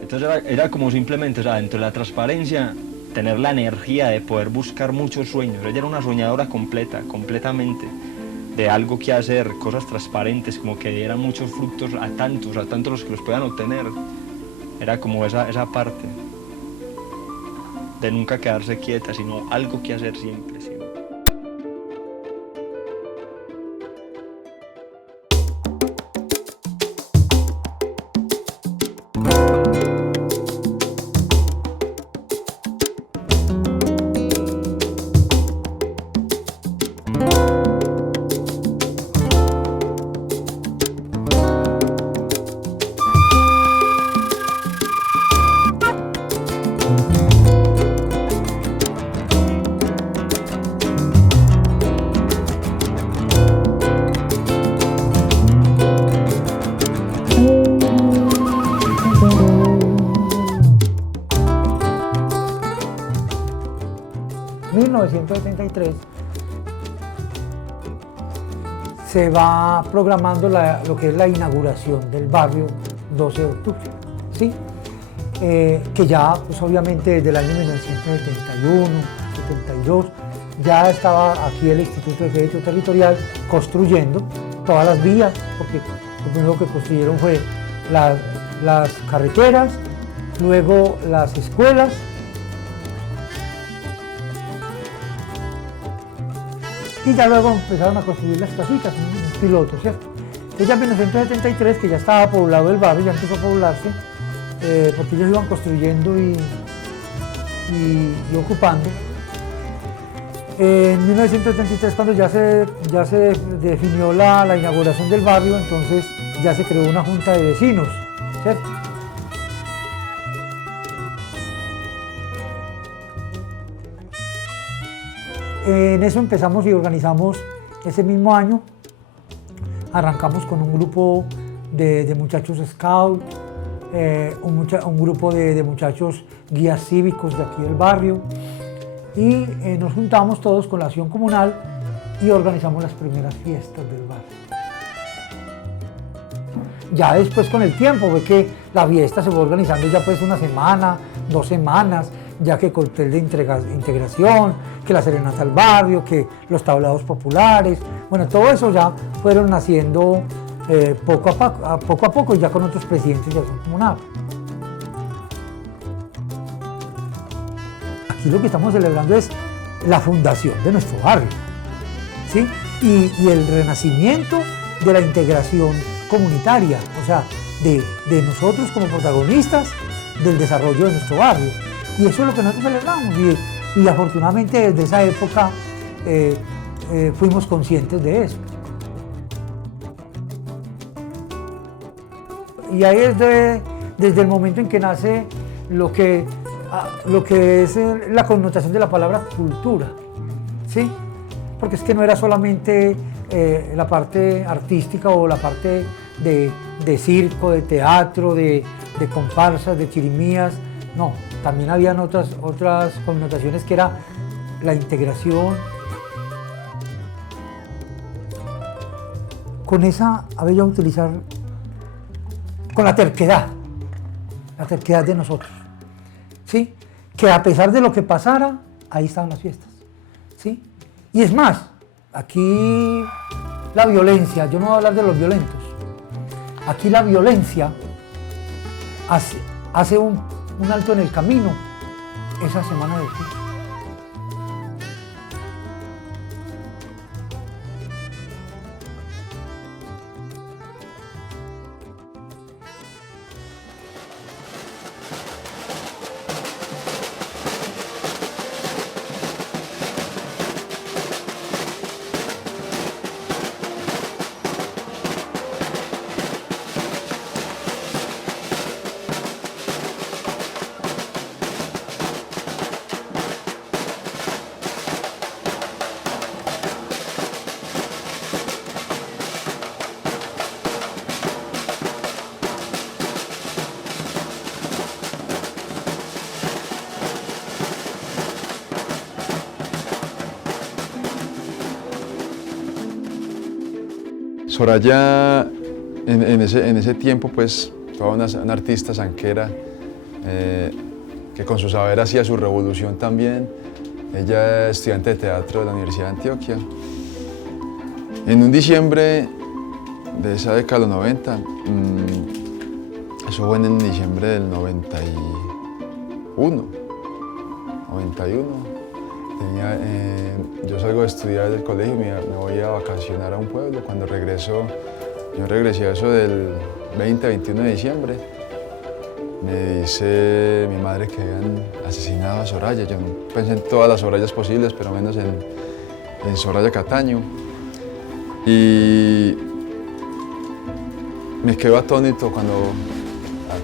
Entonces era como simplemente, o sea, dentro de la transparencia, tener la energía de poder buscar muchos sueños. Ella era una soñadora completa, completamente, de algo que hacer, cosas transparentes, como que dieran muchos frutos a tantos los que los puedan obtener. Era como esa parte de nunca quedarse quieta, sino algo que hacer siempre, siempre. 1973 se va programando lo que es la inauguración del barrio 12 de octubre, ¿sí? Que ya, pues obviamente desde el año 1971, 72, ya estaba aquí el Instituto de Crédito Territorial construyendo todas las vías, porque lo primero que construyeron fue las carreteras, luego las escuelas, y ya luego empezaron a construir las casitas, un piloto, ¿cierto? Entonces ya en 1973, que ya estaba poblado el barrio, ya empezó a poblarse, porque ellos iban construyendo y ocupando. En 1973, cuando ya se definió la inauguración del barrio, entonces ya se creó una junta de vecinos, ¿cierto? En eso empezamos y organizamos ese mismo año. Arrancamos con un grupo de muchachos scout, un grupo de muchachos guías cívicos de aquí del barrio, y nos juntamos todos con la acción comunal y organizamos las primeras fiestas del barrio. Ya después, con el tiempo, ve que la fiesta se fue organizando ya pues una semana, 2 semanas, ya que cóctel de integración, que la serenata al barrio, que los tablados populares, bueno, todo eso ya fueron naciendo poco a poco, ya con otros presidentes de acción comunal. Aquí lo que estamos celebrando es la fundación de nuestro barrio, ¿sí? Y el renacimiento de la integración comunitaria, o sea, de nosotros como protagonistas del desarrollo de nuestro barrio. Y eso es lo que nosotros celebramos, y afortunadamente desde esa época fuimos conscientes de eso. Y ahí es desde el momento en que nace lo que es la connotación de la palabra cultura, ¿sí? Porque es que no era solamente la parte artística o la parte de circo, de teatro, de comparsas, de chirimías, no, también habían otras connotaciones, que era la integración. Con esa había a utilizar, con la terquedad de nosotros, ¿sí? Que a pesar de lo que pasara, ahí estaban las fiestas, ¿sí? Y es más, aquí la violencia, yo no voy a hablar de los violentos, aquí la violencia hace un alto en el camino esa semana de fiesta. Soraya en ese tiempo pues toda una artista zanquera que con su saber hacía su revolución también. Ella es estudiante de teatro de la Universidad de Antioquia. En un diciembre de esa década de los 90, eso fue en diciembre del 91, yo salgo de estudiar del colegio y me voy a vacacionar a un pueblo. Cuando regreso, yo regresé a eso del 20-21 de diciembre, me dice mi madre que habían asesinado a Soraya. Yo pensé en todas las Sorayas posibles, pero menos en Soraya Cataño. Y me quedo atónito cuando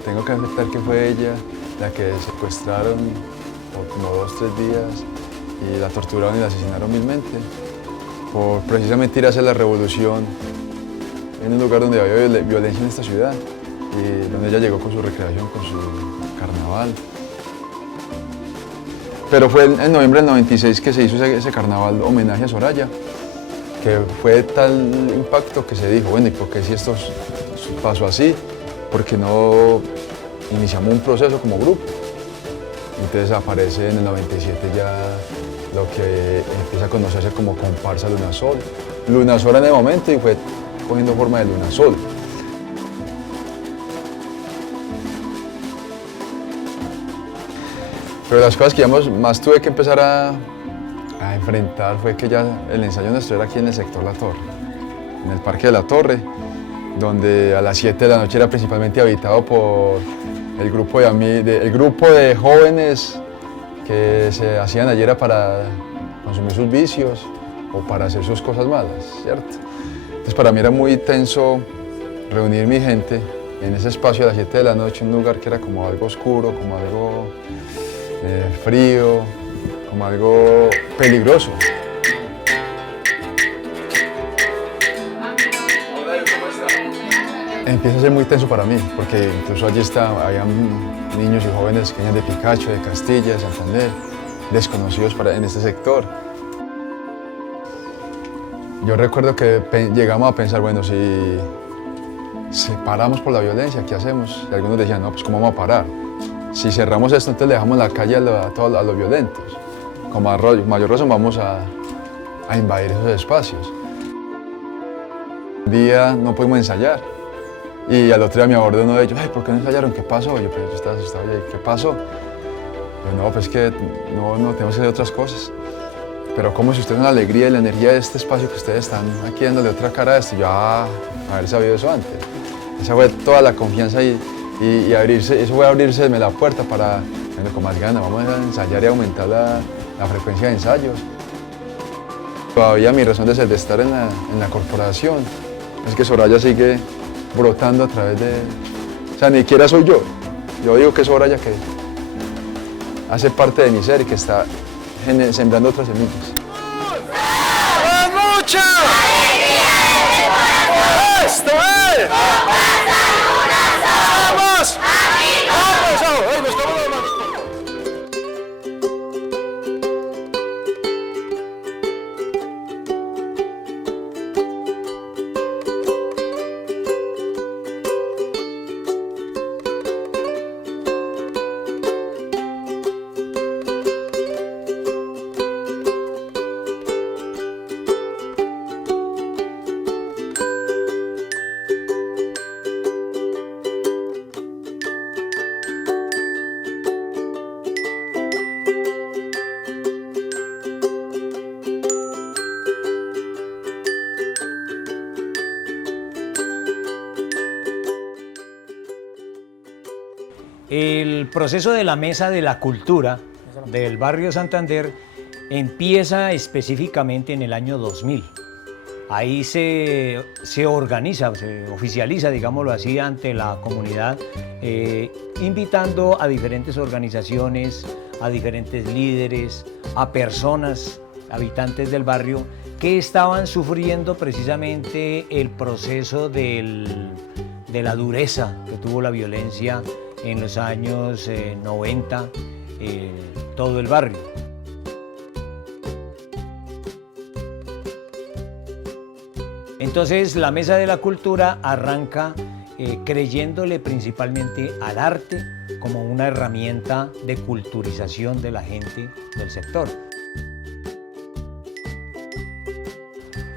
tengo que aceptar que fue ella la que secuestraron por como 2-3 días y la torturaron y la asesinaron vilmente por precisamente ir a hacer la revolución en un lugar donde había violencia en esta ciudad y donde ella llegó con su recreación, con su carnaval. Pero fue en noviembre del 96 que se hizo ese carnaval homenaje a Soraya, que fue de tal impacto que se dijo, bueno, ¿y por qué si esto pasó así? ¿Por qué no iniciamos un proceso como grupo? Entonces aparece en el 97 ya lo que empieza a conocerse como comparsa Lunasol. Lunasol en el momento y fue cogiendo forma de Lunasol. Pero las cosas que más tuve que empezar a enfrentar fue que ya el ensayo nuestro era aquí en el sector La Torre, en el Parque de la Torre, donde a las 7 de la noche era principalmente habitado por el grupo de jóvenes que se hacían ayer para consumir sus vicios o para hacer sus cosas malas, ¿cierto? Entonces para mí era muy tenso reunir mi gente en ese espacio a las 7 de la noche, un lugar que era como algo oscuro, como algo frío, como algo peligroso. Empieza a ser muy tenso para mí, porque incluso allí había niños y jóvenes que venían de Picacho, de Castilla, de Santander, desconocidos en este sector. Yo recuerdo que llegamos a pensar, bueno, si paramos por la violencia, ¿qué hacemos? Y algunos decían, no, pues ¿cómo vamos a parar? Si cerramos esto, entonces le dejamos la calle a los violentos. Con mayor razón vamos a invadir esos espacios. Un día no pudimos ensayar y al otro día me abordó uno de ellos, ¿por qué no ensayaron? ¿Qué pasó? Yo estaba asustado, ¿qué pasó? Yo, no, pues que no tenemos que hacer otras cosas. Pero como si ustedes la alegría y la energía de este espacio que ustedes están aquí dándole otra cara a esto, yo haber sabido eso antes. Esa fue toda la confianza y abrirse, eso fue abrirse la puerta para, bueno, con más ganas, vamos a ensayar y aumentar la frecuencia de ensayos. Todavía mi razón de ser, de estar en la corporación, es que Soraya sigue brotando a través de... O sea, ni siquiera soy yo. Yo digo que es Soraya que hace parte de mi ser y que está sembrando otras semillas. ¡Mucha! ¡Esto es! ¡Somos! El proceso de la Mesa de la Cultura del barrio Santander empieza específicamente en el año 2000. Ahí se organiza, se oficializa, digámoslo así, ante la comunidad, invitando a diferentes organizaciones, a diferentes líderes, a personas, habitantes del barrio, que estaban sufriendo precisamente el proceso de la dureza que tuvo la violencia en los años 90, todo el barrio. Entonces la Mesa de la Cultura arranca creyéndole principalmente al arte como una herramienta de culturización de la gente del sector.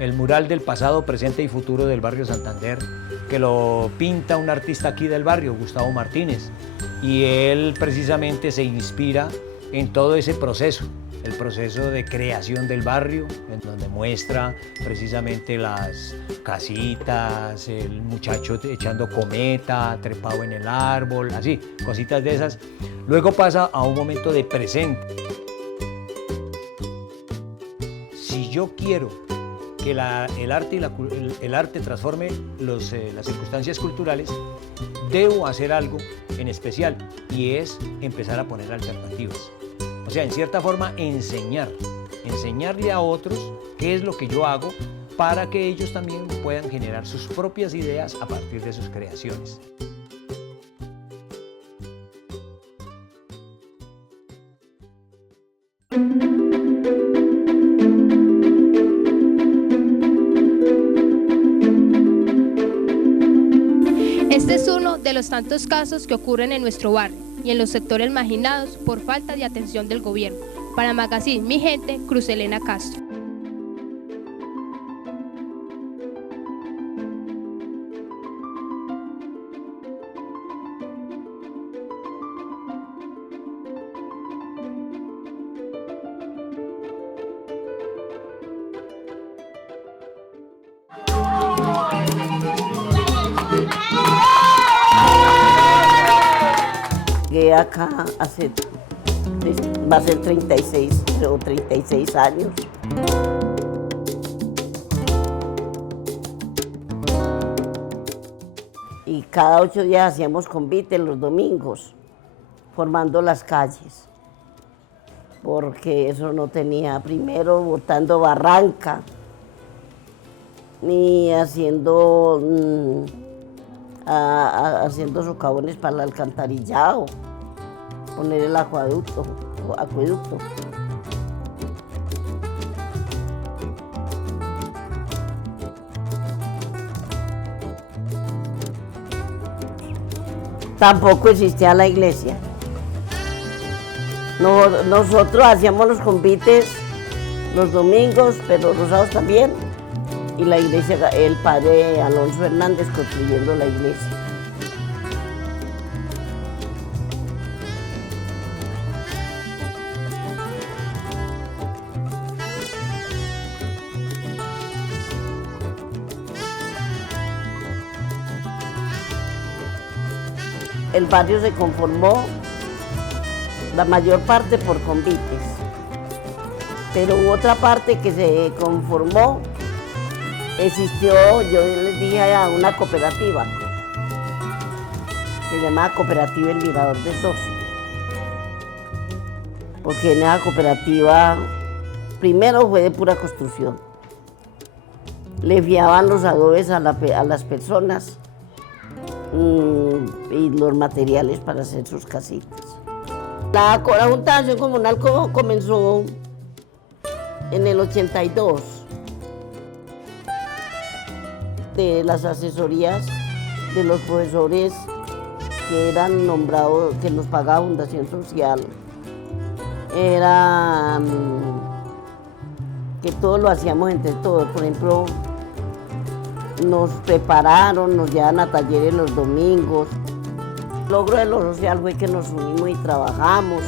El mural del pasado, presente y futuro del barrio Santander, que lo pinta un artista aquí del barrio, Gustavo Martínez, y él precisamente se inspira en todo ese proceso, el proceso de creación del barrio, en donde muestra precisamente las casitas, el muchacho echando cometa, trepado en el árbol, así, cositas de esas. Luego pasa a un momento de presente. Si yo quiero que el arte transforme las circunstancias culturales, debo hacer algo en especial, y es empezar a poner alternativas. O sea, en cierta forma, enseñarle a otros qué es lo que yo hago para que ellos también puedan generar sus propias ideas a partir de sus creaciones. Este es uno de los tantos casos que ocurren en nuestro barrio y en los sectores marginados por falta de atención del gobierno. Para Magazine Mi Gente, Cruz Elena Castro. Llegué acá va a ser 36 años. Y cada 8 días hacíamos convite los domingos, formando las calles, porque eso no tenía, primero botando barranca, ni haciendo socavones para el alcantarillado, poner el acueducto. Tampoco existía la iglesia. Nosotros hacíamos los convites los domingos, pero los sábados también. Y la iglesia, el padre Alonso Hernández construyendo la iglesia. El barrio se conformó la mayor parte por convites, pero hubo otra parte que se conformó. Existió, yo les dije, una cooperativa que se llamaba Cooperativa El Mirador del 12, porque en esa cooperativa primero fue de pura construcción, le fiaban los adobes a las personas y los materiales para hacer sus casitas. La Junta de Acción Comunal comenzó en el 82. De las asesorías de los profesores que eran nombrados, que nos pagaba Fundación Social, era que todo lo hacíamos entre todos. Por ejemplo, nos prepararon, nos llevan a talleres los domingos. El logro de lo social fue que nos unimos y trabajamos.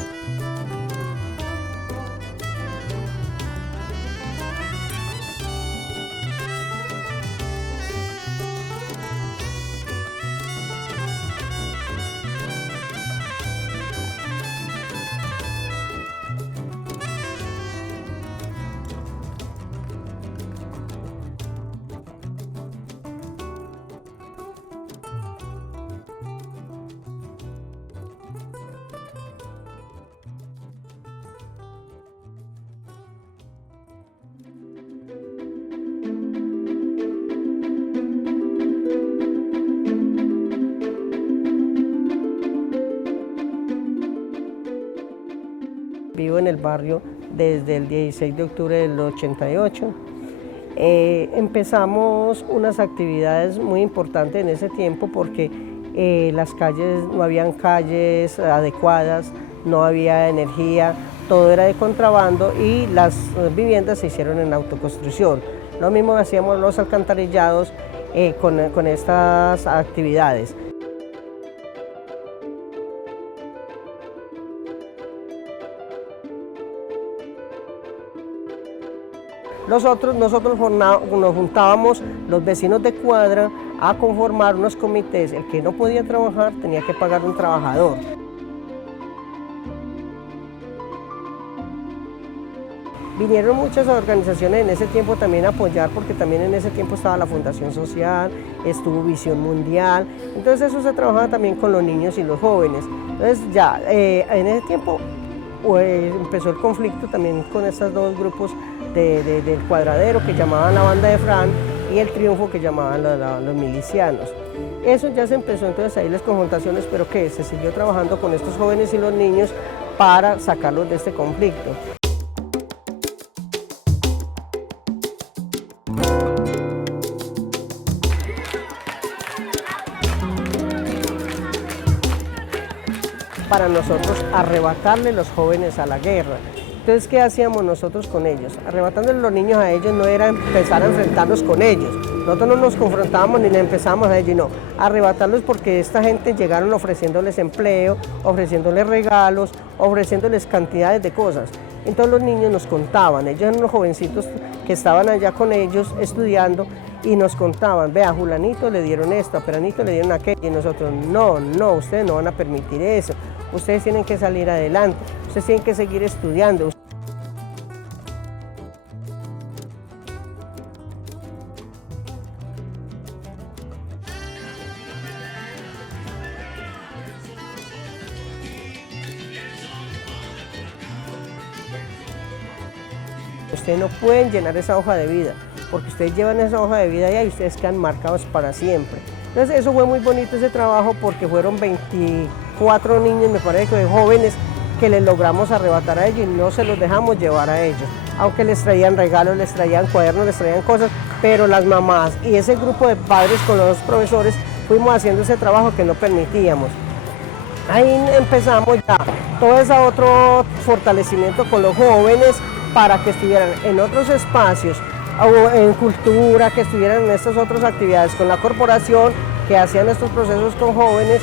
Vivo en el barrio desde el 16 de octubre del 88 Empezamos unas actividades muy importantes en ese tiempo porque las calles, no habían calles adecuadas, no había energía, todo era de contrabando y las viviendas se hicieron en autoconstrucción. Lo mismo hacíamos los alcantarillados con estas actividades. Nosotros nos juntábamos los vecinos de cuadra a conformar unos comités. El que no podía trabajar tenía que pagar un trabajador. Vinieron muchas organizaciones en ese tiempo también a apoyar, porque también en ese tiempo estaba la Fundación Social, estuvo Visión Mundial, entonces eso se trabajaba también con los niños y los jóvenes. Entonces ya en ese tiempo empezó el conflicto también con estos dos grupos del Cuadradero, que llamaban la Banda de Fran, y el Triunfo, que llamaban los milicianos. Eso ya se empezó entonces ahí las confrontaciones, pero que se siguió trabajando con estos jóvenes y los niños para sacarlos de este conflicto. Para nosotros arrebatarle los jóvenes a la guerra. Entonces, ¿qué hacíamos nosotros con ellos? Arrebatándole los niños a ellos no era empezar a enfrentarnos con ellos. Nosotros no nos confrontábamos ni le empezábamos a ellos, no. Arrebatarlos porque esta gente llegaron ofreciéndoles empleo, ofreciéndoles regalos, ofreciéndoles cantidades de cosas. Entonces los niños nos contaban, ellos eran unos jovencitos que estaban allá con ellos estudiando y nos contaban, vea, a Julanito le dieron esto, a Peranito le dieron aquello, y nosotros, no, ustedes no van a permitir eso, ustedes tienen que salir adelante, ustedes tienen que seguir estudiando. Ustedes no pueden llenar esa hoja de vida, porque ustedes llevan esa hoja de vida y ustedes quedan marcados para siempre. Entonces eso fue muy bonito ese trabajo, porque fueron 24 niños, me parece que jóvenes, que les logramos arrebatar a ellos y no se los dejamos llevar a ellos. Aunque les traían regalos, les traían cuadernos, les traían cosas, pero las mamás y ese grupo de padres con los profesores fuimos haciendo ese trabajo que no permitíamos. Ahí empezamos ya todo ese otro fortalecimiento con los jóvenes para que estuvieran en otros espacios, en cultura, que estuvieran en estas otras actividades con la corporación, que hacían estos procesos con jóvenes,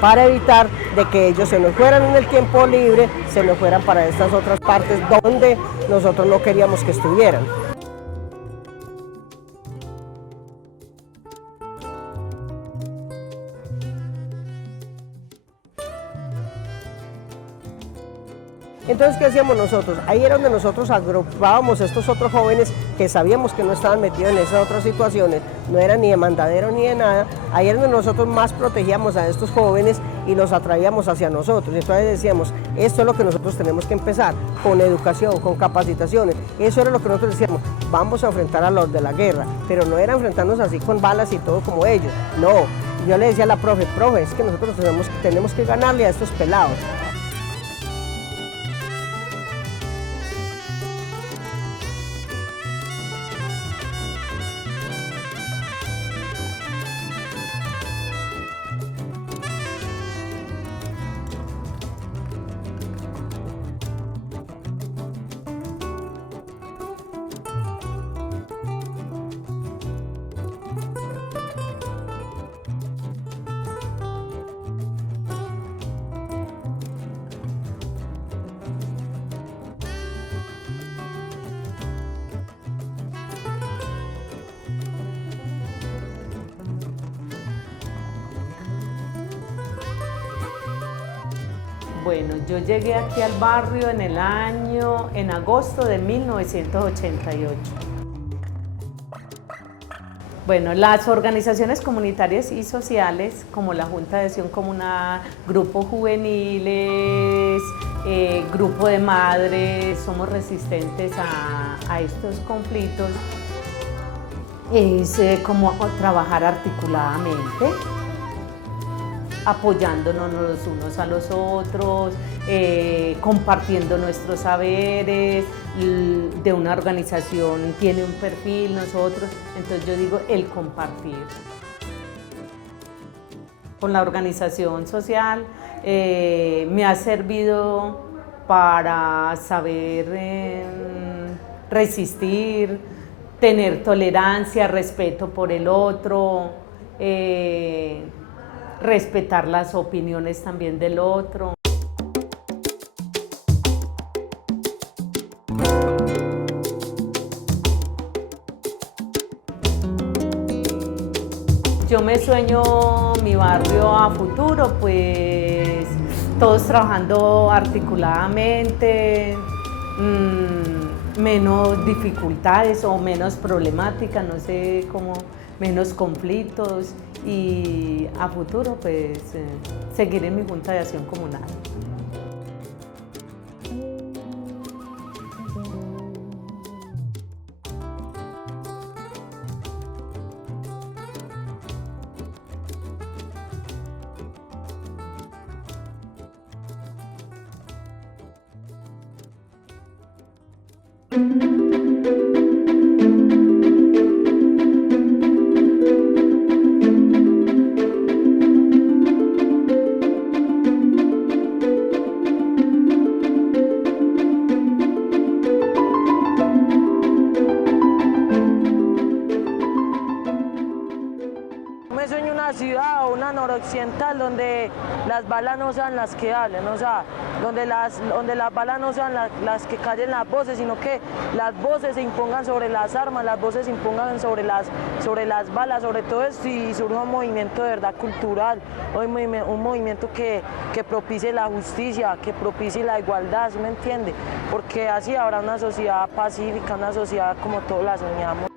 para evitar de que ellos se nos fueran en el tiempo libre, se nos fueran para estas otras partes donde nosotros no queríamos que estuvieran. Entonces, ¿qué hacíamos nosotros? Ahí era donde nosotros agrupábamos a estos otros jóvenes que sabíamos que no estaban metidos en esas otras situaciones, no eran ni de mandadero ni de nada. Ahí era donde nosotros más protegíamos a estos jóvenes y los atraíamos hacia nosotros. Entonces decíamos, esto es lo que nosotros tenemos que empezar, con educación, con capacitaciones. Eso era lo que nosotros decíamos, vamos a enfrentar a los de la guerra, pero no era enfrentarnos así con balas y todo como ellos, no. Yo le decía a la profe, es que nosotros tenemos que ganarle a estos pelados. Bueno, yo llegué aquí al barrio en agosto de 1988. Bueno, las organizaciones comunitarias y sociales, como la Junta de Acción Comunal, grupos juveniles, grupo de madres, somos resistentes a estos conflictos. Es como trabajar articuladamente. apoyándonos los unos a los otros, compartiendo nuestros saberes, de una organización tiene un perfil, nosotros, entonces yo digo el compartir. Con la organización social me ha servido para saber resistir, tener tolerancia, respeto por el otro, respetar las opiniones también del otro. Yo me sueño mi barrio a futuro, pues todos trabajando articuladamente, menos dificultades o menos problemáticas, no sé cómo, menos conflictos y a futuro pues seguir en mi Junta de Acción Comunal. Me sueño una ciudad o una noroccidental donde las balas no sean las que hablen, o sea, donde las balas no sean las que callen las voces, sino que las voces se impongan sobre las armas, las voces se impongan sobre las balas, sobre todo eso, y surja un movimiento de verdad cultural, un movimiento que propicie la justicia, que propicie la igualdad, ¿sí me entiende? Porque así habrá una sociedad pacífica, una sociedad como todos la soñamos.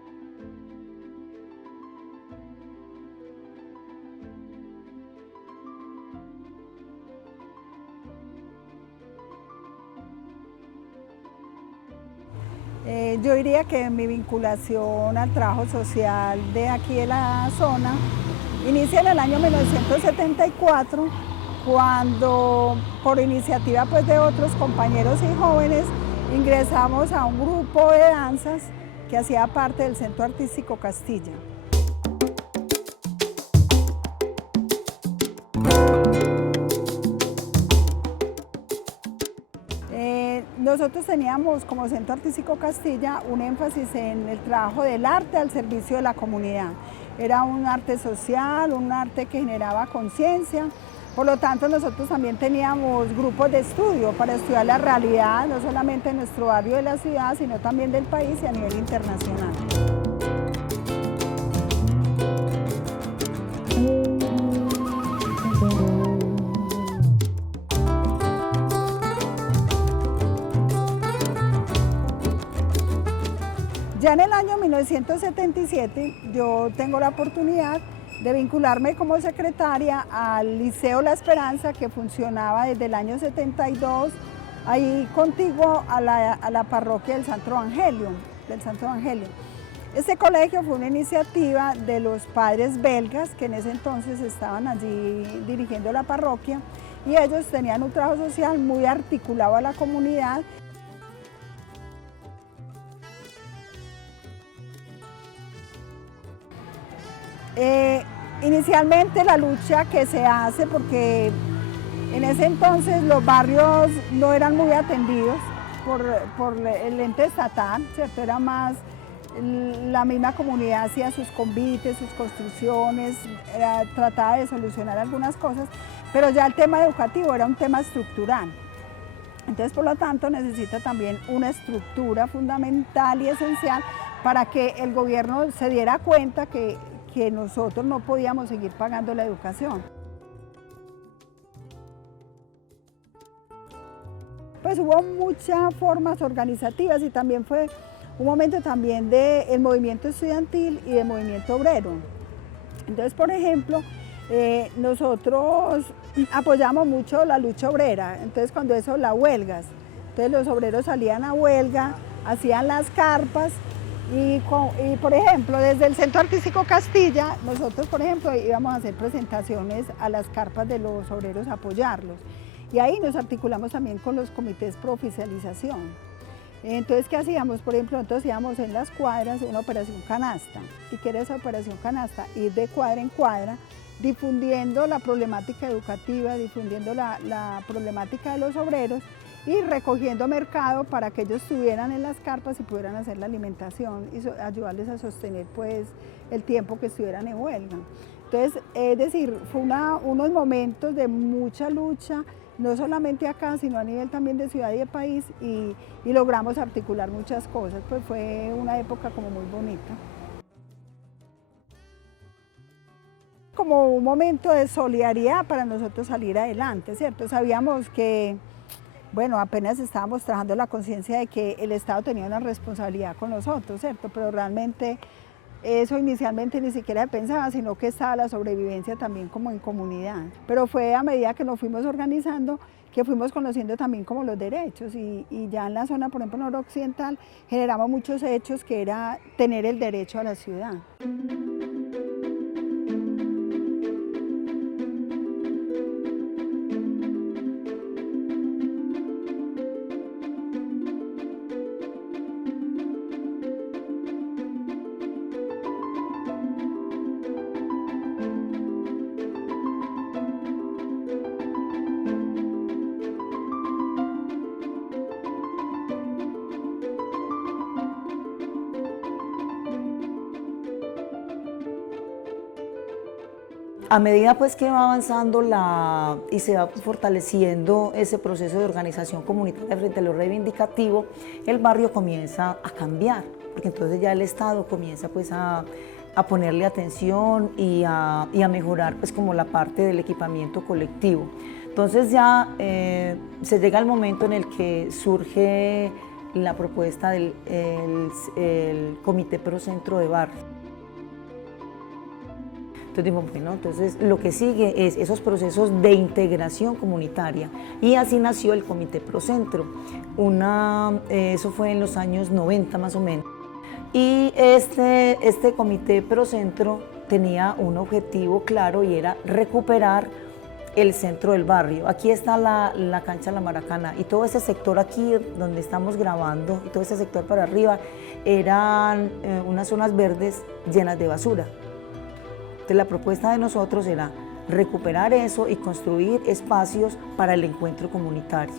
Yo diría que mi vinculación al trabajo social de aquí de la zona inicia en el año 1974, cuando por iniciativa pues, de otros compañeros y jóvenes ingresamos a un grupo de danzas que hacía parte del Centro Artístico Castilla. Nosotros teníamos como Centro Artístico Castilla un énfasis en el trabajo del arte al servicio de la comunidad. Era un arte social, un arte que generaba conciencia. Por lo tanto, nosotros también teníamos grupos de estudio para estudiar la realidad, no solamente en nuestro barrio de la ciudad, sino también del país y a nivel internacional. Ya en el año 1977 yo tengo la oportunidad de vincularme como secretaria al Liceo La Esperanza, que funcionaba desde el año 72, ahí contiguo a la parroquia del Santo Evangelio. Este colegio fue una iniciativa de los padres belgas que en ese entonces estaban allí dirigiendo la parroquia, y ellos tenían un trabajo social muy articulado a la comunidad. Inicialmente la lucha que se hace, porque en ese entonces los barrios no eran muy atendidos por el ente estatal, ¿cierto? Era más la misma comunidad hacía sus convites, sus construcciones, trataba de solucionar algunas cosas, pero ya el tema educativo era un tema estructural. Entonces, por lo tanto, necesita también una estructura fundamental y esencial para que el gobierno se diera cuenta que nosotros no podíamos seguir pagando la educación. Pues hubo muchas formas organizativas y también fue un momento también del movimiento estudiantil y del movimiento obrero. Entonces, por ejemplo, nosotros apoyamos mucho la lucha obrera, entonces cuando eso, las huelgas, entonces los obreros salían a huelga, hacían las carpas Y por ejemplo, desde el Centro Artístico Castilla, nosotros por ejemplo íbamos a hacer presentaciones a las carpas de los obreros, a apoyarlos. Y ahí nos articulamos también con los comités pro oficialización. Entonces, ¿qué hacíamos? Por ejemplo, nosotros íbamos en las cuadras una operación canasta. ¿Y qué era esa operación canasta? Ir de cuadra en cuadra, difundiendo la problemática educativa, difundiendo la problemática de los obreros y recogiendo mercado para que ellos estuvieran en las carpas y pudieran hacer la alimentación y ayudarles a sostener pues el tiempo que estuvieran en huelga. Entonces, es decir, fue unos momentos de mucha lucha, no solamente acá, sino a nivel también de ciudad y de país, y logramos articular muchas cosas, pues fue una época como muy bonita. Como un momento de solidaridad para nosotros salir adelante, ¿cierto? Sabíamos que, bueno, apenas estábamos trabajando la conciencia de que el Estado tenía una responsabilidad con nosotros, ¿cierto? Pero realmente eso inicialmente ni siquiera se pensaba, sino que estaba la sobrevivencia también como en comunidad. Pero fue a medida que nos fuimos organizando que fuimos conociendo también como los derechos y ya en la zona, por ejemplo, noroccidental, generamos muchos hechos que era tener el derecho a la ciudad. A medida pues que va avanzando y se va fortaleciendo ese proceso de organización comunitaria frente a lo reivindicativo, el barrio comienza a cambiar, porque entonces ya el Estado comienza pues a ponerle atención y a mejorar pues como la parte del equipamiento colectivo. Entonces ya se llega al momento en el que surge la propuesta del el Comité Pro Centro de Barrio. Entonces dijimos, bueno, entonces lo que sigue es esos procesos de integración comunitaria y así nació el Comité Pro Centro. Eso fue en los años 90 más o menos. Y este Comité Pro Centro tenía un objetivo claro y era recuperar el centro del barrio. Aquí está la cancha La Maracana y todo ese sector aquí donde estamos grabando y todo ese sector para arriba eran unas zonas verdes llenas de basura. Entonces, la propuesta de nosotros era recuperar eso y construir espacios para el encuentro comunitario.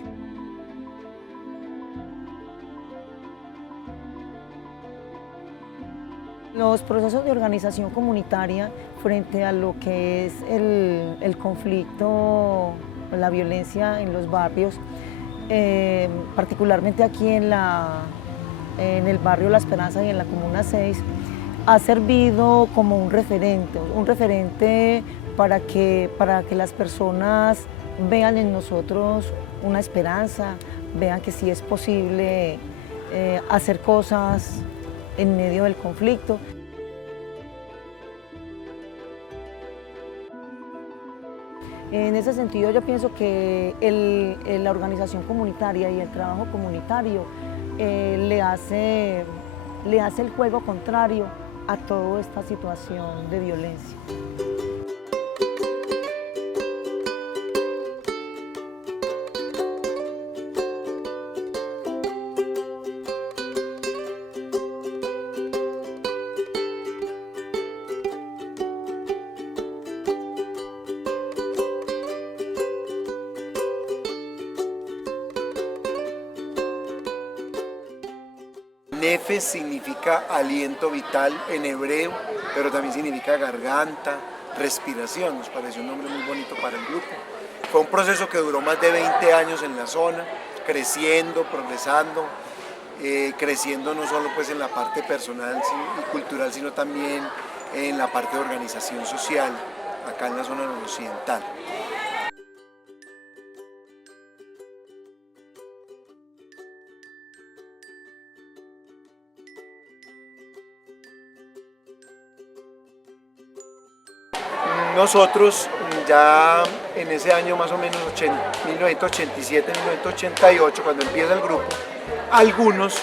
Los procesos de organización comunitaria frente a lo que es el conflicto, la violencia en los barrios, particularmente aquí en el barrio La Esperanza y en la Comuna 6, ha servido como un referente para que las personas vean en nosotros una esperanza, vean que sí es posible hacer cosas en medio del conflicto. En ese sentido yo pienso que la organización comunitaria y el trabajo comunitario le hace el juego contrario a toda esta situación de violencia. Nefes significa aliento vital en hebreo, pero también significa garganta, respiración. Nos pareció un nombre muy bonito para el grupo. Fue un proceso que duró más de 20 años en la zona, creciendo, progresando, creciendo no solo pues en la parte personal y cultural, sino también en la parte de organización social, acá en la zona noroccidental. Nosotros ya en ese año más o menos 1987, 1988, cuando empieza el grupo, algunos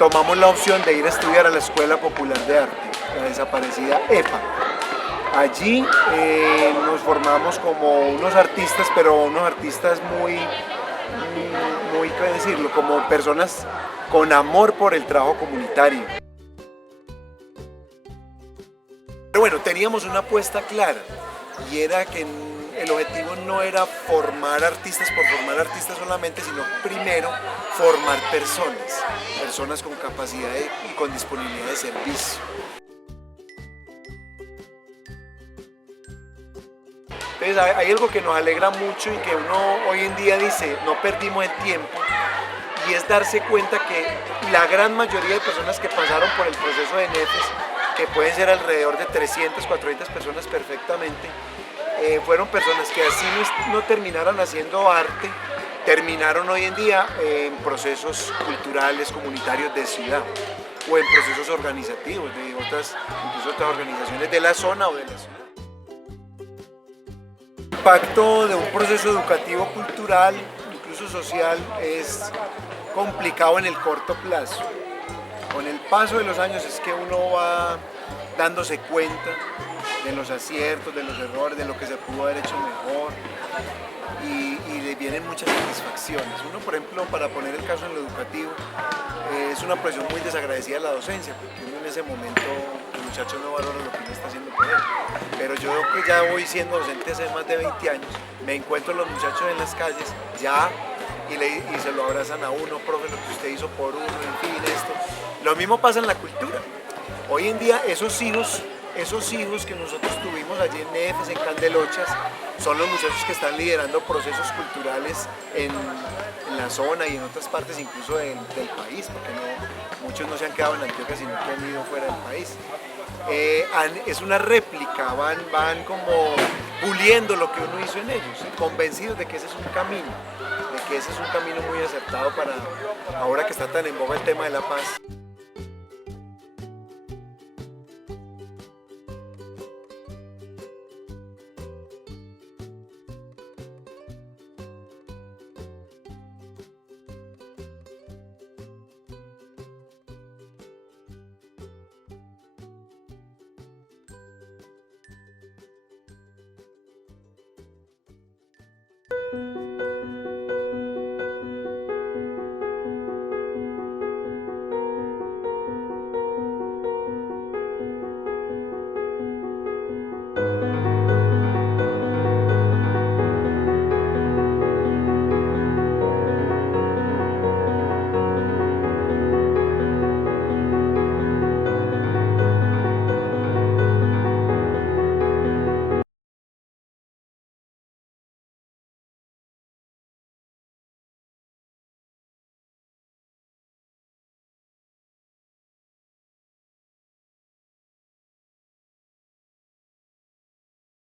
tomamos la opción de ir a estudiar a la Escuela Popular de Arte, la desaparecida EPA. Allí nos formamos como unos artistas, pero unos artistas muy, ¿qué decirlo? Como personas con amor por el trabajo comunitario. Pero bueno, teníamos una apuesta clara y era que el objetivo no era formar artistas por formar artistas solamente, sino primero formar personas con capacidad y con disponibilidad de servicio. Entonces hay algo que nos alegra mucho y que uno hoy en día dice, no perdimos el tiempo, y es darse cuenta que la gran mayoría de personas que pasaron por el proceso de NEFES, que pueden ser alrededor de 300, 400 personas perfectamente, fueron personas que así no terminaron haciendo arte, terminaron hoy en día en procesos culturales, comunitarios de ciudad, o en procesos organizativos de incluso otras organizaciones de la zona o de la ciudad. El impacto de un proceso educativo, cultural, incluso social, es complicado en el corto plazo. Con el paso de los años es que uno va dándose cuenta de los aciertos, de los errores, de lo que se pudo haber hecho mejor, y le vienen muchas satisfacciones. Uno, por ejemplo, para poner el caso en lo educativo, es una presión muy desagradecida a la docencia, porque uno en ese momento, el muchacho no valora lo que uno está haciendo por él. Pero yo que ya voy siendo docente hace más de 20 años, me encuentro a los muchachos en las calles, y se lo abrazan a uno, profe, lo que usted hizo por uno, en fin, esto. Lo mismo pasa en la cultura. Hoy en día esos hijos que nosotros tuvimos allí en NEFES, en Candelochas, son los muchachos que están liderando procesos culturales en la zona y en otras partes incluso del país, porque muchos no se han quedado en Antioquia, sino que han ido fuera del país. Es una réplica, van como puliendo lo que uno hizo en ellos, convencidos de que ese es un camino, muy acertado para ahora que está tan en boga el tema de la paz.